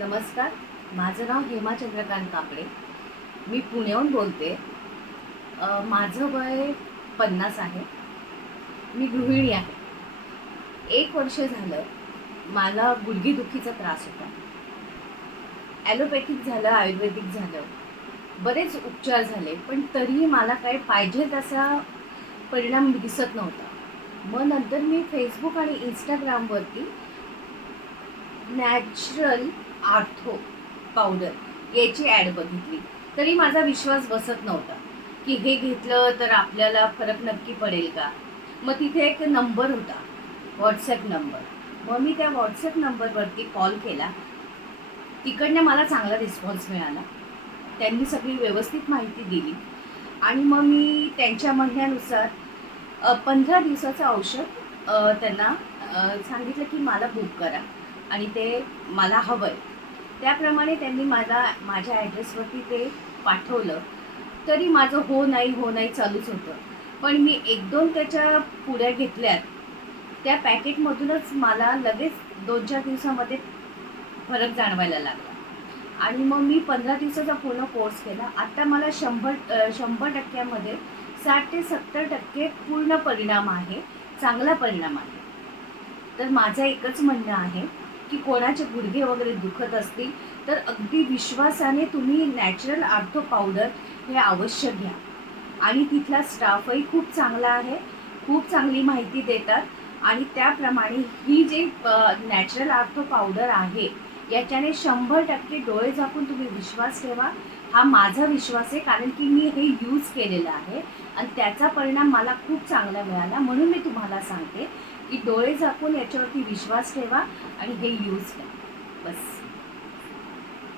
नमस्कार, माझं नाव हेमा चंद्रकांत काकडे. मी पुण्याहून बोलते. माझं वय 50 आहे. मी गृहिणी आहे. 1 वर्ष झालं मला गुडघेदुखीचा त्रास होता. ॲलोपॅथिक झालं, आयुर्वेदिक झालं, बरेच उपचार झाले, पण तरीही मला काही पाहिजे तसा परिणाम दिसत नव्हता. मग नंतर मी फेसबुक आणि इंस्टाग्रामवरती नॅचरल आर्थो पावडर याची ॲड बघितली. तरी माझा विश्वास बसत नव्हता की हे घेतलं तर आपल्याला फरक नक्की पडेल का. मग तिथे एक नंबर होता, व्हॉट्सॲप नंबर. मग मी त्या व्हॉट्सॲप नंबरवरती कॉल केला. तिकडनं मला चांगला रिस्पॉन्स मिळाला. त्यांनी सगळी व्यवस्थित माहिती दिली आणि मग मी त्यांच्या म्हणण्यानुसार 15 दिवसाचं औषध त्यांना सांगितलं की मला बुक करा आणि ते मला हवं आहे. त्याप्रमाणे त्यांनी माझ्या ॲड्रेसवरती ते पाठवलं. तरी माझं हो नाही चालूच होतं. पण मी 1-2 त्याच्या पुड्या घेतल्यात. त्या पॅकेटमधूनच मला लगेच 2-4 दिवसामध्ये फरक जाणवायला लागला आणि मग मी 15 दिवसाचा पूर्ण कोर्स केला. आता मला 100% 60 ते 70% पूर्ण परिणाम आहे, चांगला परिणाम आहे. तर माझं एकच म्हणणं आहे की कोणाचे गुडघे वगैरे दुखत असतील तर अगदी विश्वासाने तुम्ही नॅचरल आर्थो पावडर हे अवश्य घ्या. आणि तिथला स्टाफही खूप चांगला आहे, खूप चांगली माहिती देतात. आणि त्याप्रमाणे ही जी नॅचरल आर्थो पावडर आहे याच्याने 100% डोळे झाकून तुम्ही विश्वास ठेवा. हा माझा विश्वास आहे, कारण की मी हे यूज केलेलं आहे आणि त्याचा परिणाम मला खूप चांगला मिळाला. म्हणून मी तुम्हाला सांगते की डोळे झाकून याच्यावरती विश्वास ठेवा आणि हे यूज करा. बस.